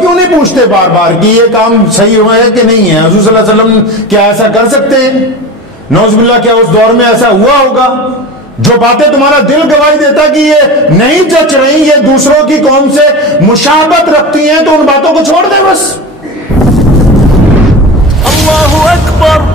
کیوں نہیں پوچھتے بار بار کہ یہ کام صحیح ہوا ہے کہ نہیں ہے؟ حضور صلی اللہ علیہ وسلم کیا ایسا کر سکتے ہیں؟ نعوذ باللہ کیا اس دور میں ایسا ہوا ہوگا؟ جو باتیں تمہارا دل گواہی دیتا کہ یہ نہیں جچ رہی، یہ دوسروں کی قوم سے مشابہت رکھتی ہیں، تو ان باتوں کو چھوڑ دیں بس۔ اللہ اکبر۔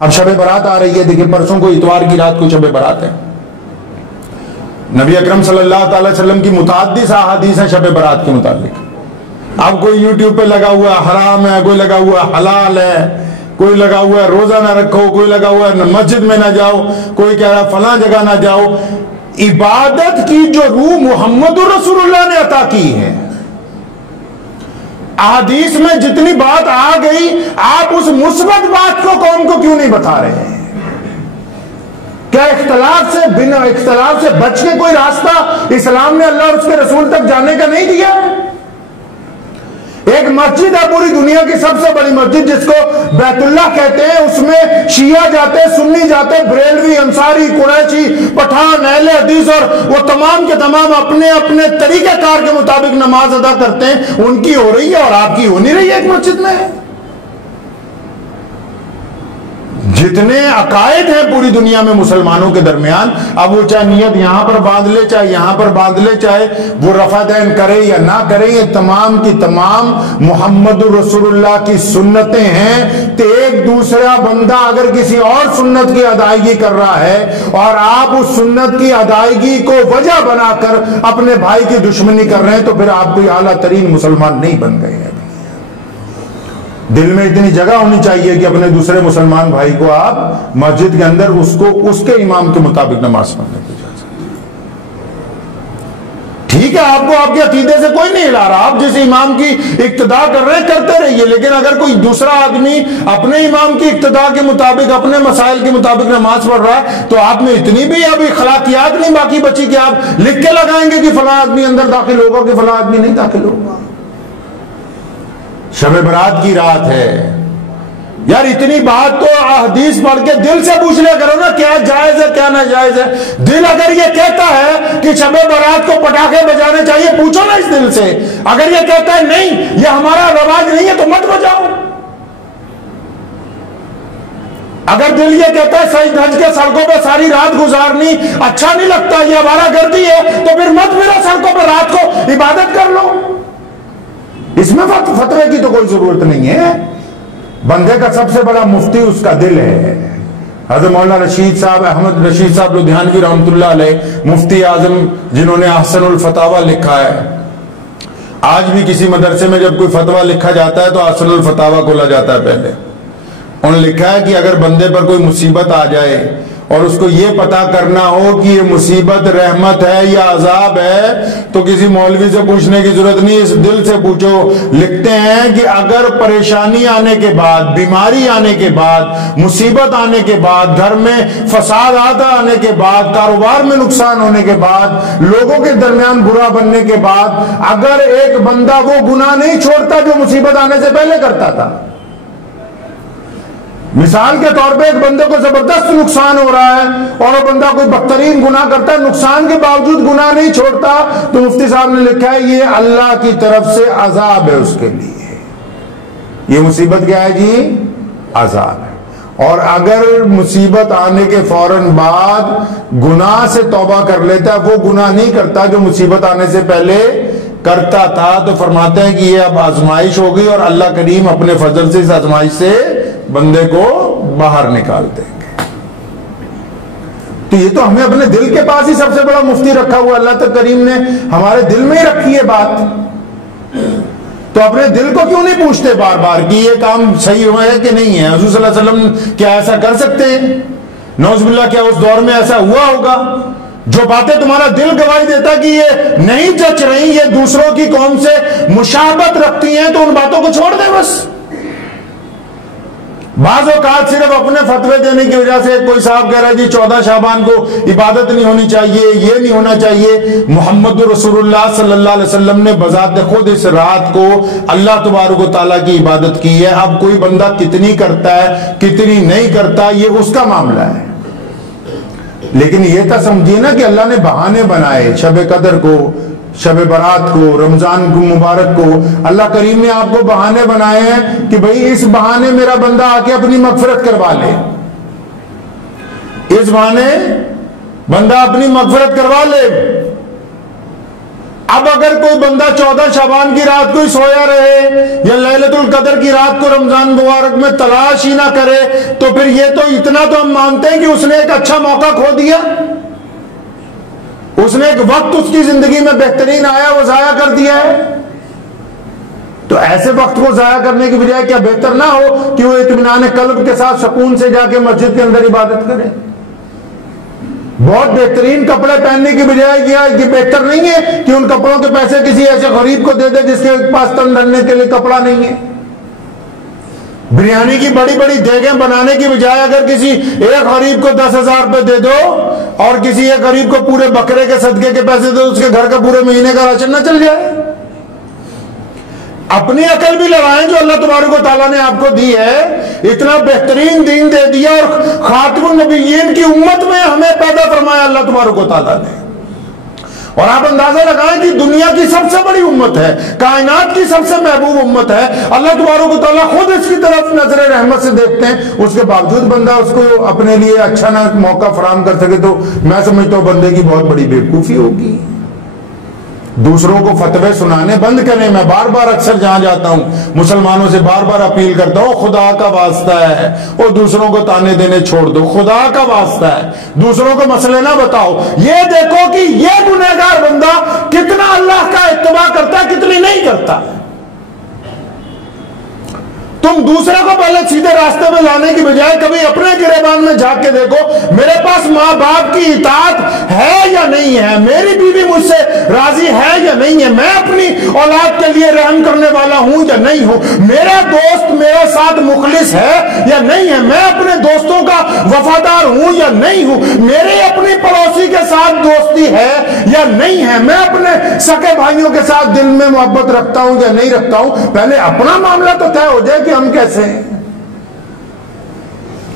اب شب برات آ رہی ہے، دیکھیں پرسوں کو اتوار کی رات کو شب برات ہے۔ نبی اکرم صلی اللہ تعالی وسلم کی متعدد احادیث ہیں شب برات کے متعلق۔ اب کوئی یوٹیوب پہ لگا ہوا حرام ہے، کوئی لگا ہوا حلال ہے، کوئی لگا ہوا ہے روزہ نہ رکھو، کوئی لگا ہوا ہے مسجد میں نہ جاؤ، کوئی کہہ رہا فلاں جگہ نہ جاؤ۔ عبادت کی جو روح محمد رسول اللہ نے عطا کی ہے، احادیث میں جتنی بات آ گئی، آپ اس مثبت بات کو قوم کو کیوں نہیں بتا رہے ہیں؟ کیا اختلاف سے بنا اختلاف سے بچ کے کوئی راستہ اسلام نے اللہ اور اس کے رسول تک جانے کا نہیں دیا؟ ایک مسجد ہے پوری دنیا کی سب سے بڑی مسجد جس کو بیت اللہ کہتے ہیں، اس میں شیعہ جاتے، سنی جاتے، بریلوی، انصاری، قریشی، پٹھان، اہل حدیث، اور وہ تمام کے تمام اپنے اپنے طریقہ کار کے مطابق نماز ادا کرتے ہیں۔ ان کی ہو رہی ہے اور آپ کی ہو نہیں رہی ہے ایک مسجد میں۔ جتنے عقائد ہیں پوری دنیا میں مسلمانوں کے درمیان، اب وہ چاہے نیت یہاں پر باندھ لے، چاہے یہاں پر باندھ لے، چاہے وہ رفع دین کرے یا نہ کرے، یہ تمام کی تمام محمد رسول اللہ کی سنتیں ہیں۔ تو ایک دوسرا بندہ اگر کسی اور سنت کی ادائیگی کر رہا ہے اور آپ اس سنت کی ادائیگی کو وجہ بنا کر اپنے بھائی کی دشمنی کر رہے ہیں، تو پھر آپ کوئی اعلیٰ ترین مسلمان نہیں بن گئے ہیں۔ دل میں اتنی جگہ ہونی چاہیے کہ اپنے دوسرے مسلمان بھائی کو آپ مسجد کے اندر اس کے امام کے مطابق نماز پڑھنے کی اجازت دیں۔ ٹھیک ہے، آپ کو آپ کے عقیدے سے کوئی نہیں ہلا رہا، آپ جس امام کی اقتداء کر رہے ہیں کرتے رہیے، لیکن اگر کوئی دوسرا آدمی اپنے امام کی اقتداء کے مطابق اپنے مسائل کے مطابق نماز پڑھ رہا ہے، تو آپ میں اتنی بھی اب اخلاقیات نہیں باقی بچی کہ آپ لکھ کے لگائیں گے کہ فلاں آدمی اندر داخل ہوگا کہ فلاں آدمی نہیں داخل ہوگا۔ شب برات کی رات ہے یار، اتنی بات تو احادیث پڑھ کے دل سے پوچھ لیا کرو نا، کیا جائز ہے کیا ناجائز ہے۔ دل اگر یہ کہتا ہے کہ شب برات کو پٹاخے بجانے چاہیے، پوچھو نا اس دل سے۔ اگر یہ کہتا ہے نہیں یہ ہمارا رواج نہیں ہے تو مت بجاؤ۔ اگر دل یہ کہتا ہے سج دھج کے سڑکوں پہ ساری رات گزارنی اچھا نہیں لگتا، یہ ہمارا گردی ہے، تو پھر مت پھرو سڑکوں پہ رات کو عبادت کر لو۔ اس میں فتوے کی تو کوئی ضرورت نہیں ہے۔ بندے کا سب سے بڑا مفتی اس کا دل ہے۔ حضرت مولانا رشید صاحب، احمد رشید صاحب لدھیانوی رحمۃ اللہ علیہ، مفتی اعظم جنہوں نے احسن الفتاوی لکھا ہے، آج بھی کسی مدرسے میں جب کوئی فتویٰ لکھا جاتا ہے تو احسن الفتاوی کھولا جاتا ہے پہلے۔ انہوں نے لکھا ہے کہ اگر بندے پر کوئی مصیبت آ جائے اور اس کو یہ پتا کرنا ہو کہ یہ مصیبت رحمت ہے یا عذاب ہے، تو کسی مولوی سے پوچھنے کی ضرورت نہیں، اس دل سے پوچھو۔ لکھتے ہیں کہ اگر پریشانی آنے کے بعد، بیماری آنے کے بعد، مصیبت آنے کے بعد، گھر میں فساد آنے کے بعد، کاروبار میں نقصان ہونے کے بعد، لوگوں کے درمیان برا بننے کے بعد، اگر ایک بندہ وہ گناہ نہیں چھوڑتا جو مصیبت آنے سے پہلے کرتا تھا، مثال کے طور پہ ایک بندے کو زبردست نقصان ہو رہا ہے اور وہ بندہ کوئی بدترین گناہ کرتا ہے، نقصان کے باوجود گناہ نہیں چھوڑتا، تو مفتی صاحب نے لکھا ہے یہ اللہ کی طرف سے عذاب ہے اس کے لیے۔ یہ مصیبت کیا ہے جی؟ عذاب ہے۔ اور اگر مصیبت آنے کے فوراً بعد گناہ سے توبہ کر لیتا ہے، وہ گناہ نہیں کرتا جو مصیبت آنے سے پہلے کرتا تھا، تو فرماتے ہیں کہ یہ اب آزمائش ہو گئی اور اللہ کریم اپنے فضل سے اس آزمائش سے بندے کو باہر نکال دیں گے۔ تو یہ تو ہمیں اپنے دل کے پاس ہی سب سے بڑا مفتی رکھا ہوا، اللہ کریم نے ہمارے دل میں ہی رکھی ہے بات۔ تو اپنے دل کو کیوں نہیں پوچھتے بار بار کہ یہ کام صحیح ہوا ہے کہ نہیں ہے؟ حضور صلی اللہ علیہ وسلم کیا ایسا کر سکتے ہیں؟ نعوذ باللہ کیا اس دور میں ایسا ہوا ہوگا؟ جو باتیں تمہارا دل گواہی دیتا کہ یہ نہیں جچ رہی، یہ دوسروں کی قوم سے مشابہت رکھتی ہیں، تو ان باتوں کو چھوڑ دیں بس۔ بعض اوقات صرف اپنے فتوے دینے کی وجہ سے کوئی صاحب کہہ رہا ہے جی 14 شعبان کو عبادت نہیں ہونی چاہیے، یہ نہیں ہونا چاہیے۔ محمد رسول اللہ صلی اللہ علیہ وسلم نے بذات خود اس رات کو اللہ تبارک و تعالیٰ کی عبادت کی ہے۔ اب کوئی بندہ کتنی کرتا ہے کتنی نہیں کرتا یہ اس کا معاملہ ہے، لیکن یہ تو سمجھیے نا کہ اللہ نے بہانے بنائے شب قدر کو شب برات کو، رمضان کو مبارک کو اللہ کریم نے آپ کو بہانے بنائے ہیں کہ بھئی اس بہانے میرا بندہ آ کے اپنی مغفرت کروا لے، اس بہانے بندہ اپنی مغفرت کروا لے۔ اب اگر کوئی بندہ 14 شعبان کی رات کو ہی سویا رہے یا لیلۃ القدر کی رات کو رمضان مبارک میں تلاش ہی نہ کرے تو پھر یہ تو اتنا تو ہم مانتے ہیں کہ اس نے ایک اچھا موقع کھو دیا، اس نے ایک وقت اس کی زندگی میں بہترین آیا وہ ضائع کر دیا ہے۔ تو ایسے وقت کو ضائع کرنے کی بجائے کیا بہتر نہ ہو کہ وہ اطمینان قلب کے ساتھ سکون سے جا کے مسجد کے اندر عبادت کرے؟ بہت بہترین کپڑے پہننے کی بجائے یہ بہتر نہیں ہے کہ ان کپڑوں کے پیسے کسی ایسے غریب کو دے دے جس کے پاس تن ڈھلنے کے لیے کپڑا نہیں ہے؟ بریانی کی بڑی بڑی دیگیں بنانے کی بجائے اگر کسی ایک غریب کو 10,000 روپے دے دو اور کسی ایک غریب کو پورے بکرے کے صدقے کے پیسے دو، اس کے گھر کا پورے مہینے کا راشن نہ چل جائے؟ اپنی عقل بھی لڑائیں جو اللہ تبارک و تعالیٰ نے آپ کو دی ہے، اتنا بہترین دین دے دیا اور خاتم النبیین کی امت میں ہمیں پیدا فرمایا اللہ تبارک و تعالیٰ نے، اور آپ اندازہ لگائیں کہ دنیا کی سب سے بڑی امت ہے، کائنات کی سب سے محبوب امت ہے، اللہ تبارک و تعالیٰ خود اس کی طرف نظر رحمت سے دیکھتے ہیں، اس کے باوجود بندہ اس کو اپنے لیے اچھا نہ موقع فراہم کر سکے تو میں سمجھتا ہوں بندے کی بہت بڑی بیوقوفی ہوگی۔ دوسروں کو فتوے سنانے بند کریں۔ میں بار بار اکثر جہاں جاتا ہوں مسلمانوں سے بار بار اپیل کرتا ہوں، خدا کا واسطہ ہے اور دوسروں کو تانے دینے چھوڑ دو، خدا کا واسطہ ہے دوسروں کو مسئلے نہ بتاؤ، یہ دیکھو کہ یہ گنہگار بندہ کتنا اللہ کا اتباع کرتا ہے کتنی نہیں کرتا۔ تم دوسرے کو پہلے سیدھے راستے میں لانے کی بجائے کبھی اپنے گریبان میں جھانک کے دیکھو میرے پاس ماں باپ کی اطاعت ہے یا نہیں ہے، میری بیوی مجھ سے راضی ہے یا نہیں ہے، میں اپنی اولاد کے لیے رحم کرنے والا ہوں یا نہیں ہوں، میرا دوست میرے ساتھ مخلص ہے یا نہیں ہے، میں اپنے دوستوں کا وفادار ہوں یا نہیں ہوں، میرے اپنی پڑوسی کے ساتھ دوستی ہے یا نہیں ہے، میں اپنے سکے بھائیوں کے ساتھ دل میں محبت رکھتا ہوں یا نہیں رکھتا ہوں۔ پہلے اپنا معاملہ تو طے ہو جائے کہ ہم کیسے ہیں۔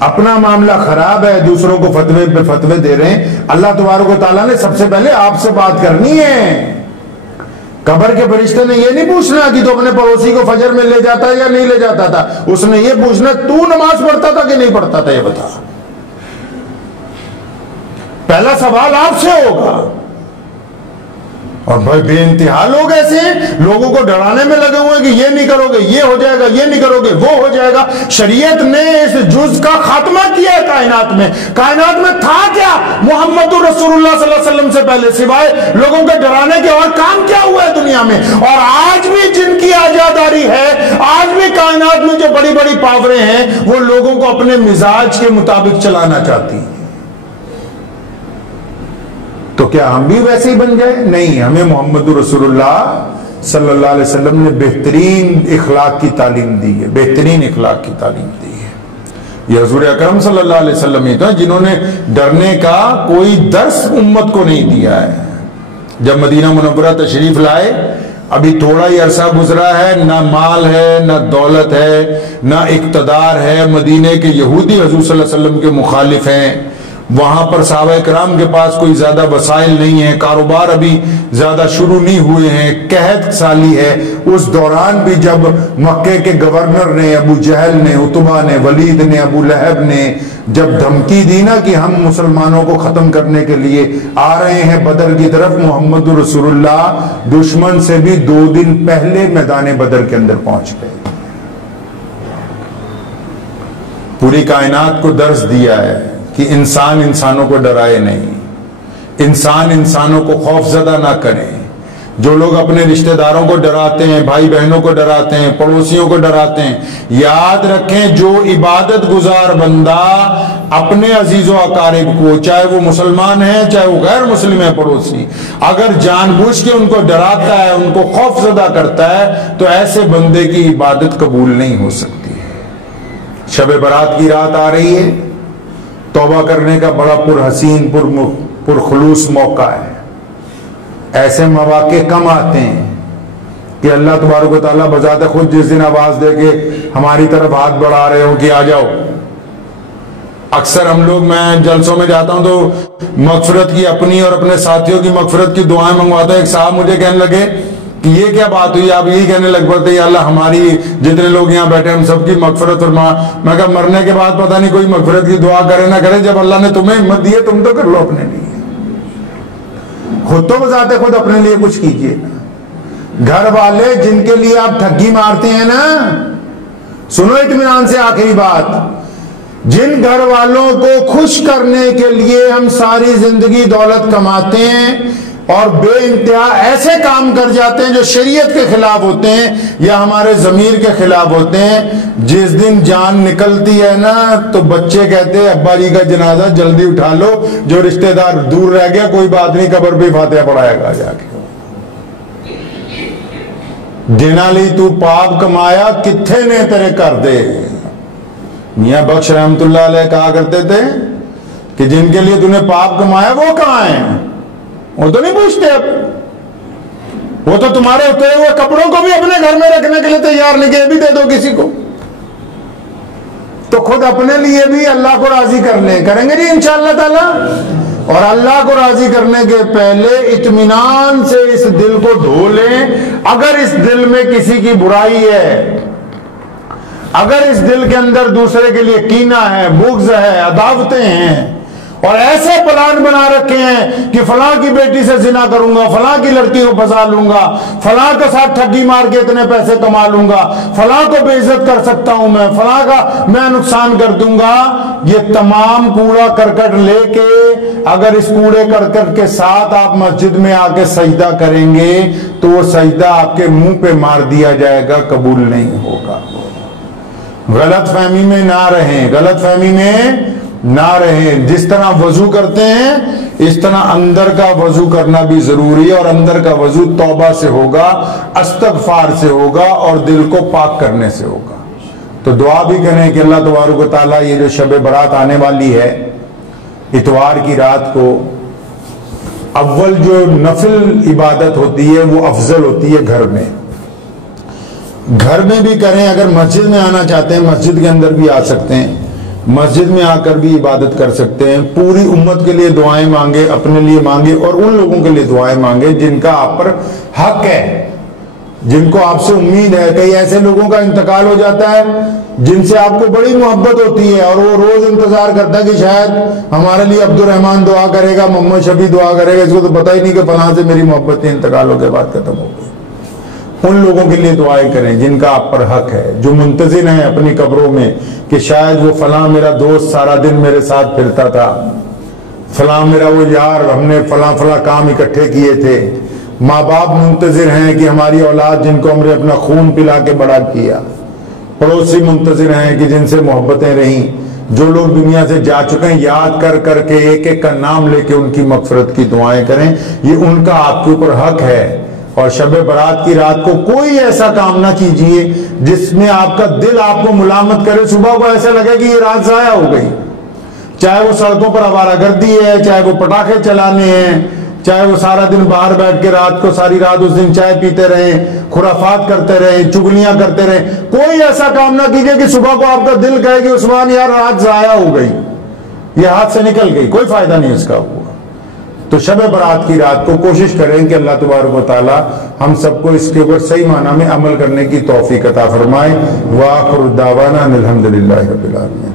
اپنا معاملہ خراب ہے، دوسروں کو فتوے پہ فتوے دے رہے ہیں۔ اللہ تبارک و تعالیٰ نے سب سے پہلے آپ سے بات کرنی ہے۔ قبر کے فرشتے نے یہ نہیں پوچھنا کہ تو اپنے پڑوسی کو فجر میں لے جاتا یا نہیں لے جاتا تھا، اس نے یہ پوچھنا تو نماز پڑھتا تھا کہ نہیں پڑھتا تھا، یہ بتا۔ پہلا سوال آپ سے ہوگا۔ اور بھائی بے انتہا لوگ ایسے ہیں، لوگوں کو ڈرانے میں لگے ہوئے ہیں کہ یہ نہیں کرو گے یہ ہو جائے گا، یہ نہیں کرو گے وہ ہو جائے گا۔ شریعت نے اس جز کا خاتمہ کیا ہے کائنات میں۔ کائنات میں تھا کیا محمد رسول اللہ صلی اللہ علیہ وسلم سے پہلے سوائے لوگوں کے ڈرانے کے اور کام کیا ہوا ہے دنیا میں؟ اور آج بھی جن کی آزاداری ہے، آج بھی کائنات میں جو بڑی بڑی پاوریں ہیں وہ لوگوں کو اپنے مزاج کے مطابق چلانا چاہتی ہیں۔ تو کیا ہم بھی ویسے ہی بن جائے؟ نہیں، ہمیں محمد رسول اللہ صلی اللہ علیہ وسلم نے بہترین اخلاق کی تعلیم دی ہے، بہترین اخلاق کی تعلیم دی ہے۔ یہ حضور اکرم صلی اللہ علیہ وسلم ہی تو جنہوں نے ڈرنے کا کوئی درس امت کو نہیں دیا ہے۔ جب مدینہ منورہ تشریف لائے، ابھی تھوڑا ہی عرصہ گزرا ہے، نہ مال ہے نہ دولت ہے نہ اقتدار ہے، مدینے کے یہودی حضور صلی اللہ علیہ وسلم کے مخالف ہیں، وہاں پر صحابہ کرام کے پاس کوئی زیادہ وسائل نہیں ہیں، کاروبار ابھی زیادہ شروع نہیں ہوئے ہیں، قحط سالی ہے۔ اس دوران بھی جب مکے کے گورنر نے، ابو جہل نے، عتبہ نے، ولید نے، ابو لہب نے جب دھمکی دی نا کہ ہم مسلمانوں کو ختم کرنے کے لیے آ رہے ہیں بدر کی طرف، محمد رسول اللہ دشمن سے بھی 2 دن پہلے میدان بدر کے اندر پہنچ گئے۔ پوری کائنات کو درس دیا ہے کہ انسان انسانوں کو ڈرائے نہیں، انسان انسانوں کو خوف زدہ نہ کرے۔ جو لوگ اپنے رشتہ داروں کو ڈراتے ہیں، بھائی بہنوں کو ڈراتے ہیں، پڑوسیوں کو ڈراتے ہیں، یاد رکھیں جو عبادت گزار بندہ اپنے عزیز و اقارب کو، چاہے وہ مسلمان ہے چاہے وہ غیر مسلم ہے پڑوسی، اگر جان بوجھ کے ان کو ڈراتا ہے، ان کو خوف زدہ کرتا ہے، تو ایسے بندے کی عبادت قبول نہیں ہو سکتی۔ شب برات کی رات آ رہی ہے، توبہ کرنے کا بڑا پرحسین پرخلوص موقع ہے۔ ایسے مواقع کم آتے ہیں کہ اللہ تبارک و تعالیٰ بذات خود جس دن آواز دے کے ہماری طرف ہاتھ بڑھا رہے ہو کہ آ جاؤ، اکثر ہم لوگ، میں جلسوں میں جاتا ہوں تو مغفرت کی اپنی اور اپنے ساتھیوں کی مغفرت کی دعائیں منگواتا ہوں. ایک صاحب مجھے کہنے لگے کہ یہ کیا بات ہوئی، آپ یہی کہنے لگ پڑتے یا اللہ ہماری جتنے لوگ یہاں بیٹھے ہم سب کی مغفرت فرما. میں کہا مرنے کے بعد پتہ نہیں کوئی مغفرت کی دعا کرے نہ کرے، جب اللہ نے تمہیں ہمت دی ہے تم تو کر لو اپنے لیے. خود تو بذات خود اپنے لیے کچھ کیجئے. گھر والے جن کے لیے آپ ٹھگی مارتے ہیں نا، سنو اطمینان سے آخری بات، جن گھر والوں کو خوش کرنے کے لیے ہم ساری زندگی دولت کماتے ہیں اور بے انتہا ایسے کام کر جاتے ہیں جو شریعت کے خلاف ہوتے ہیں یا ہمارے ضمیر کے خلاف ہوتے ہیں، جس دن جان نکلتی ہے نا تو بچے کہتے ہیں ابا جی کا جنازہ جلدی اٹھا لو، جو رشتہ دار دور رہ گیا کوئی بات نہیں، قبر پہ فاتحہ پڑھائے گا جا کے. جنا لی تو پاپ کمایا کتھے نے تیرے کر دے. میاں بخش رحمت اللہ علیہ کہا کرتے تھے کہ جن کے لیے تو نے پاپ کمایا وہ کہاں ہیں؟ وہ تو نہیں پوچھتے اب. وہ تو تمہارے اترے ہوئے کپڑوں کو بھی اپنے گھر میں رکھنے کے لیے تیار نہیں کہ یہ بھی دے دو کسی کو. تو خود اپنے لیے بھی اللہ کو راضی کر لیں. کریں گے جی انشاءاللہ تعالی. اور اللہ کو راضی کرنے کے پہلے اطمینان سے اس دل کو دھو لیں. اگر اس دل میں کسی کی برائی ہے، اگر اس دل کے اندر دوسرے کے لیے کینہ ہے، بغض ہے، عداوتیں ہیں، اور ایسے پلان بنا رکھے ہیں کہ فلاں کی بیٹی سے زنا کروں گا، فلاں کی لڑکی کو پھنسا لوں گا، فلاں کے ساتھ ٹھگی مار کے اتنے پیسے کما لوں گا، فلاں کو بے عزت کر سکتا ہوں میں، فلاں کا میں نقصان کر دوں گا. یہ تمام کوڑا کرکٹ لے کے اگر اس کوڑے کرکٹ کے ساتھ آپ مسجد میں آ کے سجدہ کریں گے تو وہ سجدہ آپ کے منہ پہ مار دیا جائے گا، قبول نہیں ہوگا. غلط فہمی میں نہ رہیں، غلط فہمی میں نہ رہیں. جس طرح وضو کرتے ہیں اس طرح اندر کا وضو کرنا بھی ضروری ہے، اور اندر کا وضو توبہ سے ہوگا، استغفار سے ہوگا اور دل کو پاک کرنے سے ہوگا. تو دعا بھی کریں کہ اللہ تبارک و تعالیٰ یہ جو شب برات آنے والی ہے اتوار کی رات کو، اول جو نفل عبادت ہوتی ہے وہ افضل ہوتی ہے گھر میں. گھر میں بھی کریں، اگر مسجد میں آنا چاہتے ہیں مسجد کے اندر بھی آ سکتے ہیں، مسجد میں آ کر بھی عبادت کر سکتے ہیں. پوری امت کے لیے دعائیں مانگے، اپنے لیے مانگے اور ان لوگوں کے لیے دعائیں مانگے جن کا آپ پر حق ہے، جن کو آپ سے امید ہے. کئی ایسے لوگوں کا انتقال ہو جاتا ہے جن سے آپ کو بڑی محبت ہوتی ہے اور وہ روز انتظار کرتا ہے کہ شاید ہمارے لیے عبد الرحمان دعا کرے گا، محمد شفیع دعا کرے گا، اس کو تو پتہ ہی نہیں کہ فلاں سے میری محبت انتقالوں کے بعد ختم ہو گئی. ان لوگوں کے لیے دعائیں کریں جن کا آپ پر حق ہے، جو منتظر ہیں اپنی قبروں میں کہ شاید وہ فلاں میرا دوست سارا دن میرے ساتھ پھرتا تھا، فلاں میرا وہ یار، ہم نے فلاں فلاں کام اکٹھے کیے تھے. ماں باپ منتظر ہیں کہ ہماری اولاد جن کو ہم نے اپنا خون پلا کے بڑا کیا. پڑوسی منتظر ہیں کہ جن سے محبتیں رہیں. جو لوگ دنیا سے جا چکے ہیں یاد کر کر کے ایک ایک کا نام لے کے ان کی مغفرت کی دعائیں کریں. یہ ان کا آپ کے اوپر حق ہے. اور شب برات کی رات کو کوئی ایسا کام نہ کیجئے جس میں آپ کا دل آپ کو ملامت کرے، صبح کو ایسا لگے کہ یہ رات ضائع ہو گئی. چاہے وہ سڑکوں پر آوارہ گردی ہے، چاہے وہ پٹاخے چلانے ہیں، چاہے وہ سارا دن باہر بیٹھ کے رات کو ساری رات اس دن چائے پیتے رہیں، خرافات کرتے رہیں، چگلیاں کرتے رہیں. کوئی ایسا کام نہ کیجئے کہ صبح کو آپ کا دل کہے کہ عثمان یار رات ضائع ہو گئی، یہ ہاتھ سے نکل گئی، کوئی فائدہ نہیں اس کا ہوا. تو شب برات کی رات کو کوشش کریں کہ اللہ تبارک و تعالی ہم سب کو اس کے اوپر صحیح معنی میں عمل کرنے کی توفیق عطا فرمائے. وآخر دعوانا الحمدللہ رب العالمین.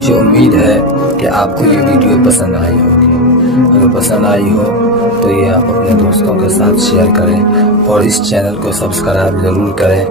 مجھے امید ہے کہ آپ کو یہ ویڈیو پسند آئی ہوگی. اگر پسند آئی ہو تو یہ آپ اپنے دوستوں کے ساتھ شیئر کریں اور اس چینل کو سبسکرائب ضرور کریں.